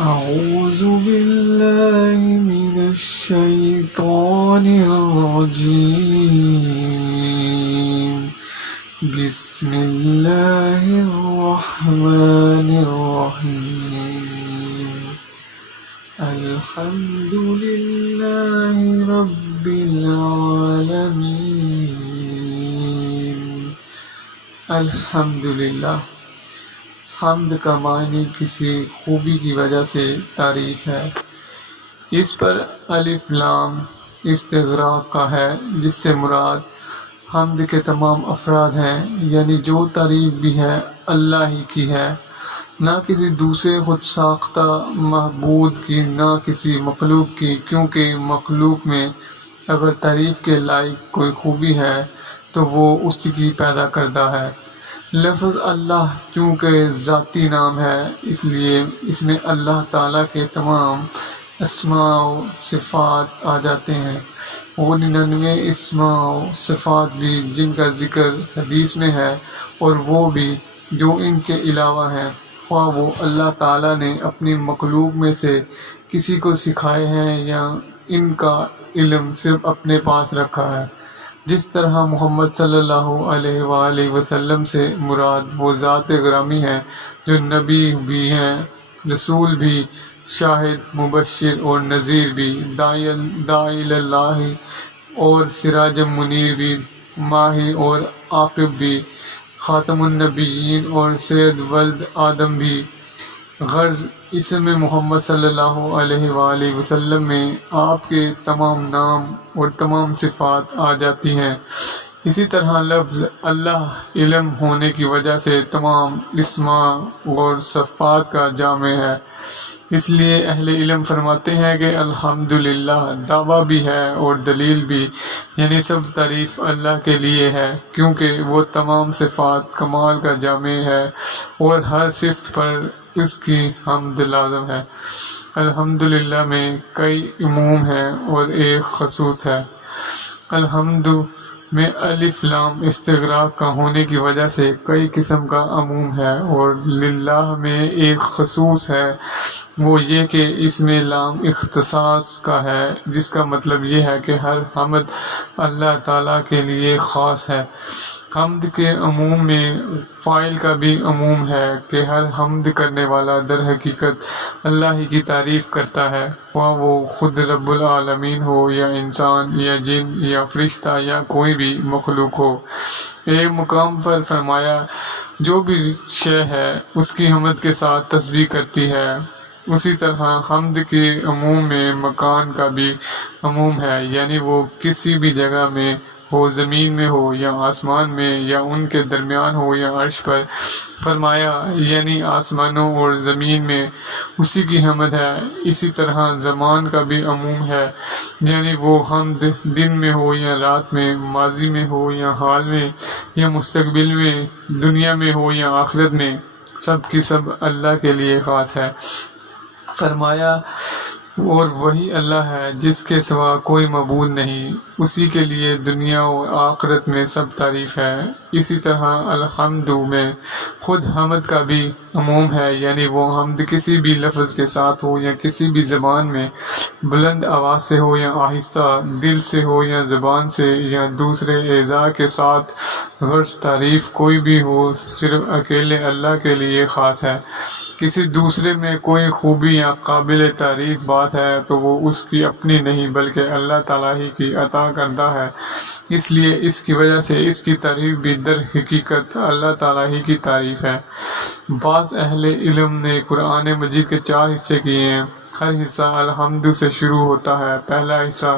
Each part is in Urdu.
أعوذ بالله من الشيطان الرجيم. بسم الله الرحمن الرحيم. الحمد لله رب العالمين. الحمدللہ، حمد کا معنی کسی خوبی کی وجہ سے تعریف ہے۔ اس پر الف لام استغراق کا ہے، جس سے مراد حمد کے تمام افراد ہیں، یعنی جو تعریف بھی ہے اللہ ہی کی ہے، نہ کسی دوسرے خود ساختہ معبود کی، نہ کسی مخلوق کی، کیونکہ مخلوق میں اگر تعریف کے لائق کوئی خوبی ہے تو وہ اسی کی پیدا کردہ ہے۔ لفظ اللہ چونکہ ذاتی نام ہے، اس لیے اس میں اللہ تعالیٰ کے تمام اسماء و صفات آ جاتے ہیں۔ وہ 99 اسماء و صفات بھی جن کا ذکر حدیث میں ہے، اور وہ بھی جو ان کے علاوہ ہیں، خواہ وہ اللہ تعالیٰ نے اپنی مخلوق میں سے کسی کو سکھائے ہیں یا ان کا علم صرف اپنے پاس رکھا ہے۔ جس طرح محمد صلی اللہ علیہ وآلہ وسلم سے مراد وہ ذات گرامی ہے جو نبی بھی ہیں، رسول بھی، شاہد، مبشر اور نذیر بھی، داعی اللہ اور سراج منیر بھی، ماہی اور عاقب بھی، خاتم النبیین اور سید ولد آدم بھی۔ غرض اسم محمد صلی اللہ علیہ وآلہ وسلم میں آپ کے تمام نام اور تمام صفات آ جاتی ہیں۔ اسی طرح لفظ اللہ علم ہونے کی وجہ سے تمام اسماء اور صفات کا جامع ہے۔ اس لیے اہل علم فرماتے ہیں کہ الحمدللہ دعویٰ بھی ہے اور دلیل بھی، یعنی سب تعریف اللہ کے لیے ہے، کیونکہ وہ تمام صفات کمال کا جامع ہے اور ہر صفت پر اس کی حمد لازم ہے۔ الحمدللہ میں کئی عموم ہیں اور ایک خصوص ہے۔ الحمد میں الف لام استغراق کا ہونے کی وجہ سے کئی قسم کا عموم ہے، اور للہ میں ایک خصوص ہے، وہ یہ کہ اس میں لام اختصاص کا ہے، جس کا مطلب یہ ہے کہ ہر حمد اللہ تعالیٰ کے لیے خاص ہے۔ حمد کے عموم میں فاعل کا بھی عموم ہے کہ ہر حمد کرنے والا در حقیقت اللہ ہی کی تعریف کرتا ہے، خواہ وہ خود رب العالمین ہو یا انسان یا جن یا فرشتہ یا کوئی بھی مخلوق ہو۔ ایک مقام پر فرمایا جو بھی شے ہے اس کی حمد کے ساتھ تسبیح کرتی ہے۔ اسی طرح حمد کے عموم میں مکان کا بھی عموم ہے، یعنی وہ کسی بھی جگہ میں ہو، زمین میں ہو یا آسمان میں یا ان کے درمیان ہو یا عرش پر۔ فرمایا یعنی آسمانوں اور زمین میں اسی کی حمد ہے۔ اسی طرح زمان کا بھی عموم ہے، یعنی وہ حمد دن میں ہو یا رات میں، ماضی میں ہو یا حال میں یا مستقبل میں، دنیا میں ہو یا آخرت میں، سب کی سب اللہ کے لیے خاص ہے۔ فرمایا اور وہی اللہ ہے جس کے سوا کوئی معبود نہیں، اسی کے لیے دنیا و آخرت میں سب تعریف ہے۔ اسی طرح الحمد میں خود حمد کا بھی عموم ہے، یعنی وہ حمد کسی بھی لفظ کے ساتھ ہو یا کسی بھی زبان میں، بلند آواز سے ہو یا آہستہ، دل سے ہو یا زبان سے یا دوسرے اعضاء کے ساتھ، غرض تعریف کوئی بھی ہو صرف اکیلے اللہ کے لیے خاص ہے۔ کسی دوسرے میں کوئی خوبی یا قابل تعریف بات ہے تو وہ اس کی اپنی نہیں بلکہ اللہ تعالیٰ ہی کی عطا کردہ ہے، اس لیے اس کی وجہ سے اس کی تعریف بھی در حقیقت اللہ تعالیٰ ہی کی تعریف ہے۔ بعض اہل علم نے قرآن مجید کے 4 حصے کیے ہیں۔ ہر حصہ الحمد سے شروع ہوتا ہے۔ پہلا حصہ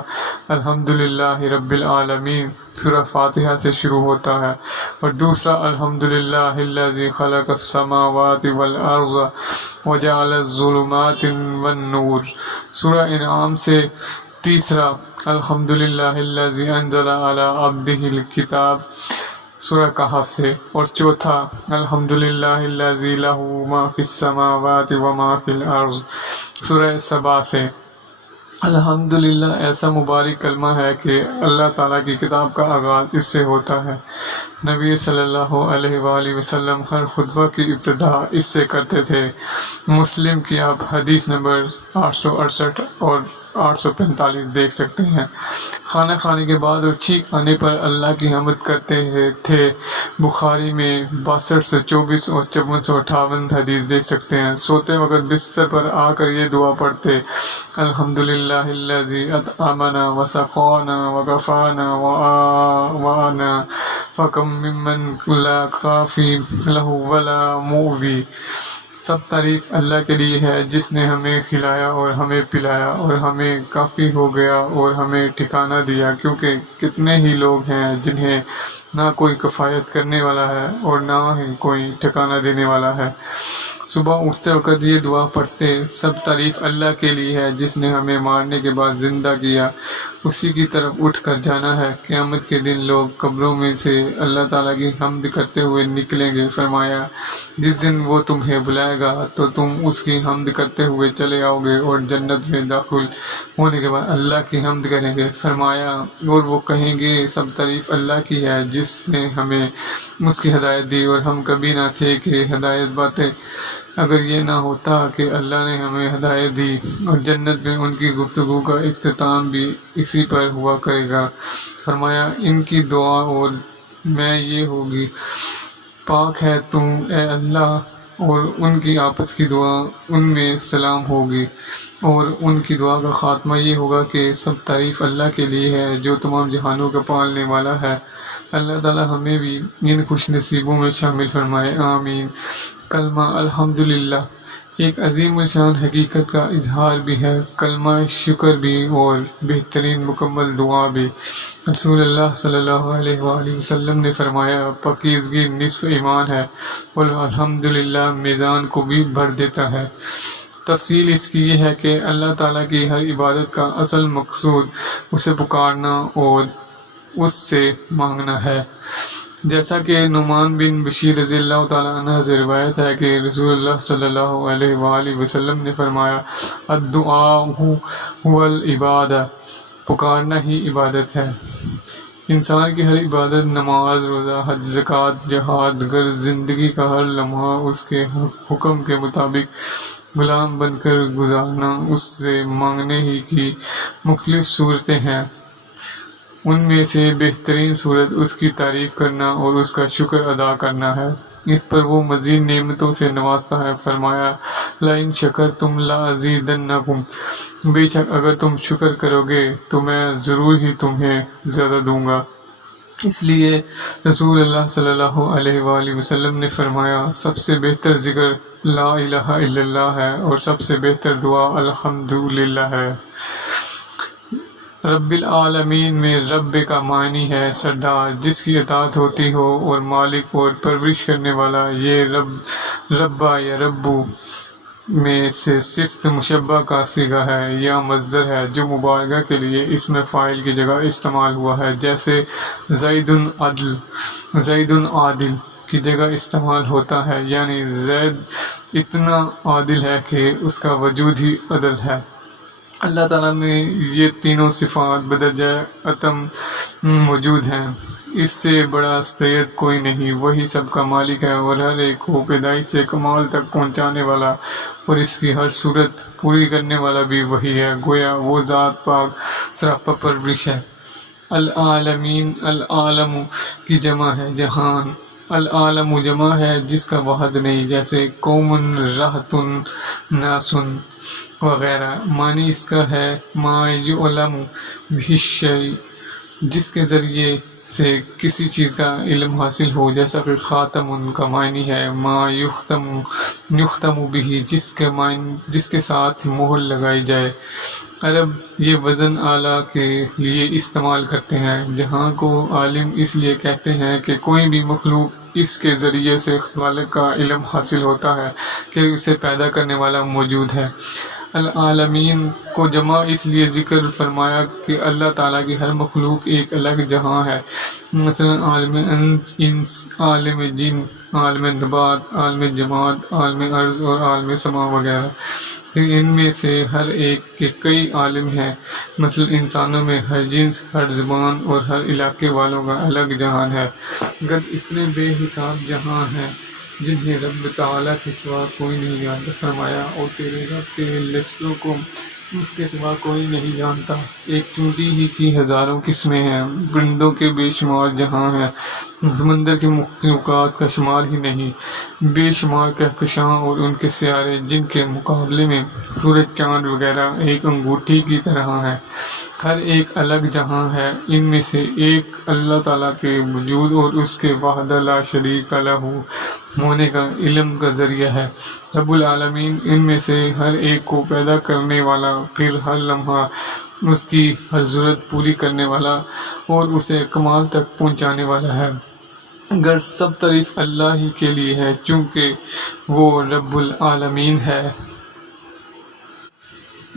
الحمدللہ رب العالمین سورہ فاتحہ سے شروع ہوتا ہے، اور دوسرا الحمدللہ الذی خلق السماوات والارض وجعل الظلمات والنور سورہ انعام سے، تیسرا الحمدللہ الذی انزل علی عبدہ الکتاب سورہ کہف سے، اور چوتھا الحمدللہ الذی لہ ما فی السماوات وما فی الارض سورہ سبا سے۔ الحمدللہ ایسا مبارک کلمہ ہے کہ اللہ تعالیٰ کی کتاب کا آغاز اس سے ہوتا ہے۔ نبی صلی اللہ علیہ وآلہ وسلم ہر خطبہ کی ابتدا اس سے کرتے تھے۔ مسلم کی آپ حدیث نمبر 868 اور 845 دیکھ سکتے ہیں۔ کھانا کھانے کے بعد اور چھینک آنے پر اللہ کی حمد کرتے تھے۔ بخاری میں 6224 اور 5458 حدیث دیکھ سکتے ہیں۔ سوتے وقت بستر پر آ کر یہ دعا پڑھتے: الحمدللہ الذی اطعمنا وسقانا وکفانا وآوانا فکم ممن لا کافی لہ ولا مؤوی۔ سب تعریف اللہ کے لیے ہے جس نے ہمیں کھلایا اور ہمیں پلایا اور ہمیں کافی ہو گیا اور ہمیں ٹھکانہ دیا، کیونکہ کتنے ہی لوگ ہیں جنہیں نہ کوئی کفایت کرنے والا ہے اور نہ ہی کوئی ٹھکانہ دینے والا ہے۔ صبح اٹھتے وقت یہ دعا پڑھتے: سب تعریف اللہ کے لیے ہے جس نے ہمیں مارنے کے بعد زندہ کیا، اسی کی طرف اٹھ کر جانا ہے۔ قیامت کے دن لوگ قبروں میں سے اللہ تعالیٰ کی حمد کرتے ہوئے نکلیں گے۔ فرمایا: جس دن وہ تمہیں بلائے گا تو تم اس کی حمد کرتے ہوئے چلے آؤ گے اور جنت میں داخل ہونے کے بعد اللہ کی حمد کریں گے۔ فرمایا: اور وہ کہیں گے سب تعریف اللہ کی ہے جس نے ہمیں اس کی ہدایت دی اور ہم کبھی نہ تھے کہ ہدایت پاتے۔ اگر یہ نہ ہوتا کہ اللہ نے ہمیں ہدایت دی، اور جنت میں ان کی گفتگو کا اختتام بھی اسی پر ہوا کرے گا۔ فرمایا: ان کی دعا اور میں یہ ہوگی: پاک ہے تم اے اللہ، اور ان کی آپس کی دعا ان میں سلام ہوگی، اور ان کی دعا کا خاتمہ یہ ہوگا کہ سب تعریف اللہ کے لیے ہے جو تمام جہانوں کا پالنے والا ہے۔ اللہ تعالیٰ ہمیں بھی ان خوش نصیبوں میں شامل فرمائے، آمین۔ کلمہ الحمدللہ ایک عظیم الشان حقیقت کا اظہار بھی ہے، کلمہ شکر بھی اور بہترین مکمل دعا بھی۔ رسول اللہ صلی اللہ علیہ وآلہ وسلم نے فرمایا: پاکیزگی نصف ایمان ہے اور الحمدللہ میزان کو بھی بھر دیتا ہے۔ تفصیل اس کی یہ ہے کہ اللہ تعالیٰ کی ہر عبادت کا اصل مقصود اسے پکارنا اور اس سے مانگنا ہے۔ جیسا کہ نعمان بن بشیر رضی اللہ تعالیٰ عنہ سے روایت ہے کہ رسول اللہ صلی اللہ علیہ وآلہ وسلم نے فرمایا: الدعاء هو العبادہ، پکارنا ہی عبادت ہے۔ انسان کی ہر عبادت، نماز، روزہ، حج، زکوٰۃ، جہاد، غرض زندگی کا ہر لمحہ اس کے حکم کے مطابق غلام بن کر گزارنا، اس سے مانگنے ہی کی مختلف صورتیں ہیں۔ ان میں سے بہترین صورت اس کی تعریف کرنا اور اس کا شکر ادا کرنا ہے۔ اس پر وہ مزید نعمتوں سے نوازتا ہے۔ فرمایا: لئن شکرتم لأزیدنکم، بے شک اگر تم شکر کرو گے تو میں ضرور ہی تمہیں زیادہ دوں گا۔ اس لیے رسول اللہ صلی اللہ علیہ وآلہ وسلم نے فرمایا: سب سے بہتر ذکر لا الہ الا اللہ ہے اور سب سے بہتر دعا الحمدللہ ہے۔ رب العالمین میں رب کا معنی ہے سردار، جس کی اطاعت ہوتی ہو، اور مالک اور پرورش کرنے والا۔ یہ ربا یا ربو میں سے صفت مشبہ کا صیغہ ہے یا مصدر ہے جو مبالغہ کے لیے اسم فاعل کی جگہ استعمال ہوا ہے، جیسے زید عادل کی جگہ استعمال ہوتا ہے، یعنی زید اتنا عادل ہے کہ اس کا وجود ہی عدل ہے۔ اللہ تعالیٰ میں یہ تینوں صفات بدرجہ اتم موجود ہیں۔ اس سے بڑا سید کوئی نہیں، وہی سب کا مالک ہے اور ہر ایک کو پیدائش سے کمال تک پہنچانے والا اور اس کی ہر صورت پوری کرنے والا بھی وہی ہے، گویا وہ ذات پاک سراپا پرورش ہے۔ العالمین، العالم کی جمع ہے جہان، العالم جمع ہے جس کا واحد نہیں، جیسے قوم، رہت، ناس وغیرہ۔ معنی اس کا ہے ما یعلم بہ الشیء، جس کے ذریعے سے کسی چیز کا علم حاصل ہو، جیسا کہ خاتم کا معنی ہے ما یختم بہ، جس کے ساتھ مہر لگائی جائے۔ عرب یہ وزن اعلیٰ کے لیے استعمال کرتے ہیں۔ جہاں کو عالم اس لیے کہتے ہیں کہ کوئی بھی مخلوق اس کے ذریعے سے خالق کا علم حاصل ہوتا ہے کہ اسے پیدا کرنے والا موجود ہے۔ العالمین کو جمع اس لیے ذکر فرمایا کہ اللہ تعالیٰ کی ہر مخلوق ایک الگ جہاں ہے، مثلا عالم انس، عالم جن، عالم نبات، عالم جماد، عالم ارض اور عالم سما وغیرہ۔ پھر ان میں سے ہر ایک کے کئی عالم ہیں، مثلا انسانوں میں ہر جنس، ہر زبان اور ہر علاقے والوں کا الگ جہان ہے۔ گرچہ اتنے بے حساب جہاں ہیں جنہیں رب تعالیٰ کے سوا کوئی نہیں جانتا، فرمایا اور تیرے رب کے لشکروں کو اس کے سوا کوئی نہیں جانتا۔ ایک چونٹی ہی کی ہزاروں قسمیں ہیں، پرندوں کے بے شمار جہاں ہیں، سمندر کے مخلوقات کا شمار ہی نہیں، بے شمار کہکشاں اور ان کے سیارے جن کے مقابلے میں سورج، چاند وغیرہ ایک انگوٹھی کی طرح ہیں۔ ہر ایک الگ جہاں ہے، ان میں سے ایک اللہ تعالیٰ کے وجود اور اس کے وحدہ لا شریک لہ ہونے کا علم کا ذریعہ ہے۔ رب العالمین ان میں سے ہر ایک کو پیدا کرنے والا، پھر ہر لمحہ اس کی ہر ضرورت پوری کرنے والا اور اسے کمال تک پہنچانے والا ہے۔ گر سب تعریف اللہ ہی کے لیے ہے، چونکہ وہ رب العالمین ہے۔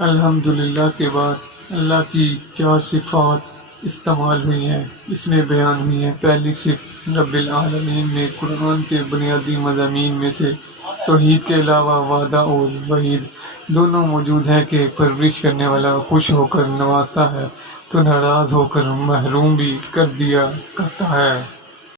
الحمدللہ کے بعد اللہ کی 4 صفات استعمال ہوئی ہیں، اس میں بیان ہوئی ہیں۔ پہلی صفت رب العالمین میں قرآن کے بنیادی مضامین میں سے توحید کے علاوہ وعدہ اور وعید دونوں موجود ہیں کہ پرورش کرنے والا خوش ہو کر نوازتا ہے تو ناراض ہو کر محروم بھی کر دیا کرتا ہے۔